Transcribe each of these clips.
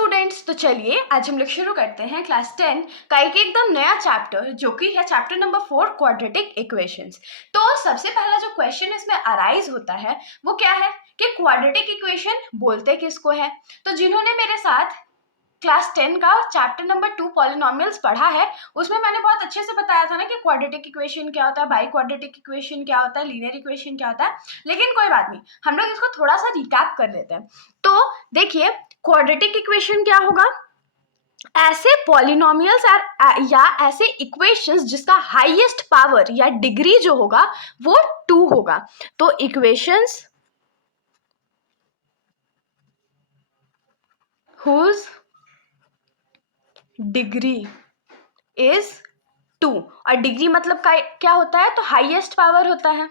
Students, तो चलिए आज हम लोग शुरू करते हैं क्लास 10 का एक एकदम नया चैप्टर जो कि है चैप्टर नंबर 4 क्वाड्रेटिक इक्वेशंस। तो सबसे पहला जो क्वेश्चन इसमें अराइज होता है वो क्या है कि क्वाड्रेटिक इक्वेशन बोलते किसको है। तो जिन्होंने मेरे साथ क्लास 10 का चैप्टर नंबर 2 पॉलिनोमियल्स पढ़ा है उसमें मैंने बहुत अच्छे से बताया था ना कि क्वाड्रेटिक इक्वेशन क्या होता है, बाई क्वाड्रेटिक इक्वेशन क्या होता है, लीनियर इक्वेशन क्या होता है। लेकिन कोई बात नहीं, हम लोग इसको थोड़ा सा रिकैप कर लेते हैं। तो देखिए, क्वाड्रेटिक इक्वेशन क्या होगा, ऐसे पॉलिनोमियल्स या ऐसे इक्वेशंस जिसका हाईएस्ट पावर या डिग्री जो होगा वो 2 होगा। तो इक्वेशंस whose डिग्री इज 2, और डिग्री मतलब क्या होता है, तो हाईएस्ट पावर होता है।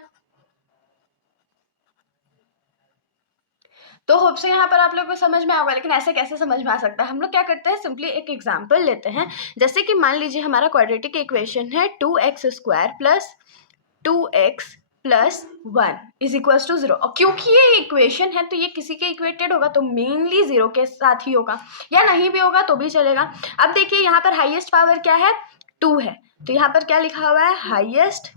तो होप से यहाँ पर आप लोगों को समझ में आएगा, लेकिन ऐसे कैसे समझ में आ सकता है। हम लोग क्या करते हैं, सिंपली एक एग्जांपल लेते हैं। जैसे कि मान लीजिए हमारा क्वाड्रेटिक इक्वेशन है 2x² plus 2x plus 1 is equals to 0। और क्योंकि ये इक्वेशन है तो ये किसी के इक्वेटेड होगा तो मेनली 0 के साथ ही होगा, या नहीं भी होगा तो भी चलेगा। अब देखिए यहाँ पर हाईएस्ट पावर क्या है, 2 है। तो यहाँ पर क्या लिखा हुआ है, हाईएस्ट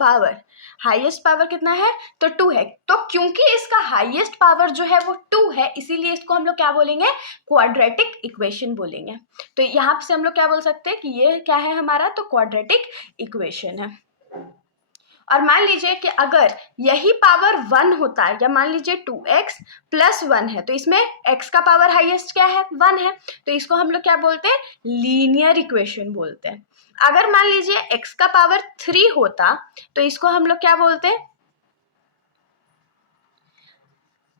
पावर। हाईएस्ट पावर कितना है, तो 2 है। तो क्योंकि इसका हाईएस्ट पावर जो है वो 2 है, इसीलिए इसको हम लोग क्या बोलेंगे, क्वाड्रेटिक इक्वेशन बोलेंगे। तो यहाँ से हम लोग क्या बोल सकते हैं कि ये क्या है हमारा, तो क्वाड्रेटिक इक्वेशन है। और मान लीजिए कि अगर यही पावर 1 होता है, या मान लीजिए 2x प्लस 1 है, तो इसमें x का पावर हाईएस्ट क्या है, 1 है। तो इसको हम लोग क्या बोलते हैं, लीनियर इक्वेशन बोलते हैं। अगर मान लीजिए x का पावर 3 होता तो इसको हम लोग क्या बोलते हैं,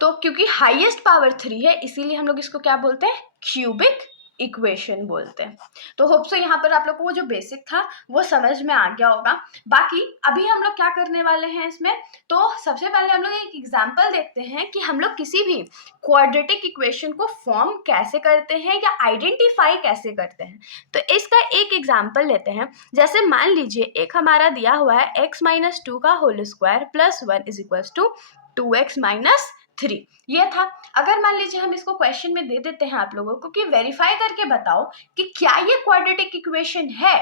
तो क्योंकि हाईएस्ट पावर 3 है इसीलिए हम लोग इसको क्या बोलते हैं, क्यूबिक इक्वेशन बोलते हैं। तो होप सो यहाँ पर आप लोग को वो जो बेसिक था वो समझ में आ गया होगा। बाकी अभी हम लोग क्या करने वाले हैं इसमें, तो सबसे पहले हम लोग एक एग्जांपल देखते हैं कि हम लोग किसी भी क्वाड्रेटिक इक्वेशन को फॉर्म कैसे करते हैं या आइडेंटिफाई कैसे करते हैं। तो इसका एक एग्जाम्पल लेते हैं। जैसे मान लीजिए एक हमारा दिया हुआ है x-2 का whole square plus 1 is equals to 2x-3, ये था। अगर मान लीजिए हम इसको क्वेश्चन में दे देते हैं आप लोगों को कि वेरीफाई करके बताओ कि क्या ये क्वाड्रेटिक इक्वेशन है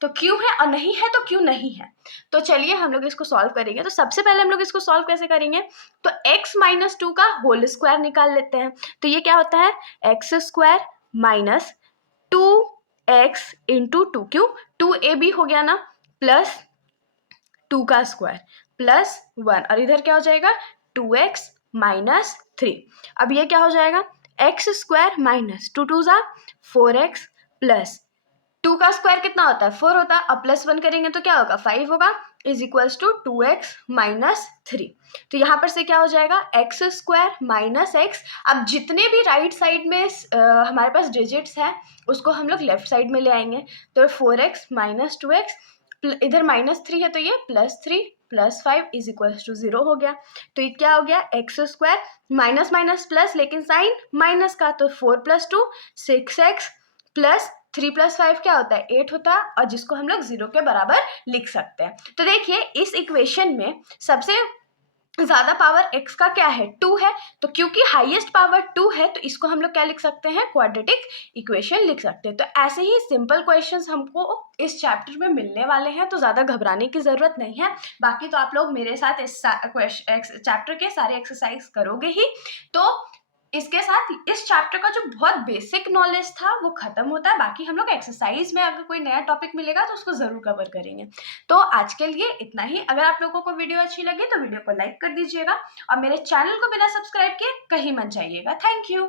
तो क्यों है, और नहीं है तो क्यों नहीं है। तो चलिए हम लोग इसको सॉल्व करेंगे। तो सबसे पहले हम लोग इसको सॉल्व कैसे करेंगे, तो x-2 का होल स्क्वायर निकाल लेते हैं। तो ये क्या होता है, x² माइनस 2x इंटू 2, क्यों 2ab हो गया ना, प्लस 2 का स्क्वायर प्लस 1, और इधर क्या हो जाएगा 2x माइनस 3। अब ये क्या हो जाएगा, x² माइनस 2 2 जा 4x प्लस 2 का स्क्वायर कितना होता है, 4 होता है, अब प्लस 1 करेंगे तो क्या होगा, 5 होगा, is equals to 2x minus 3। तो यहाँ पर से क्या हो जाएगा, x² माइनस x। अब जितने भी राइट साइड में हमारे पास डिजिट्स है उसको हम लोग लेफ्ट साइड में ले आएंगे। तो 4x माइनस 2x, इधर माइनस 3 है तो ये plus 3 plus 5 is equals to 0 हो गया। तो ये क्या हो गया, x² माइनस माइनस प्लस, लेकिन साइन माइनस का, तो 4 प्लस 2 6x प्लस 3 प्लस 5 क्या होता है, 8 होता है, और जिसको हम लोग 0 के बराबर लिख सकते हैं। तो देखिए इस इक्वेशन में सबसे ज्यादा पावर x का क्या है, 2 है। तो क्योंकि हाईएस्ट पावर 2 है तो इसको हम लोग क्या लिख सकते हैं, क्वाड्रेटिक इक्वेशन लिख सकते हैं। तो ऐसे ही सिंपल क्वेश्चंस हमको इस चैप्टर में मिलने वाले हैं, तो ज्यादा घबराने की जरूरत नहीं है। बाकी तो आप लोग मेरे साथ इस चैप्टर के सारे एक्सरसाइज करोगे ही। तो इसके साथ इस चैप्टर का जो बहुत बेसिक नॉलेज था वो खत्म होता है। बाकी हम लोग एक्सरसाइज में अगर कोई नया टॉपिक मिलेगा तो उसको जरूर कवर करेंगे। तो आज के लिए इतना ही। अगर आप लोगों को वीडियो अच्छी लगे तो वीडियो को लाइक कर दीजिएगा, और मेरे चैनल को बिना सब्सक्राइब किए कहीं मत जाइएगा। Thank you.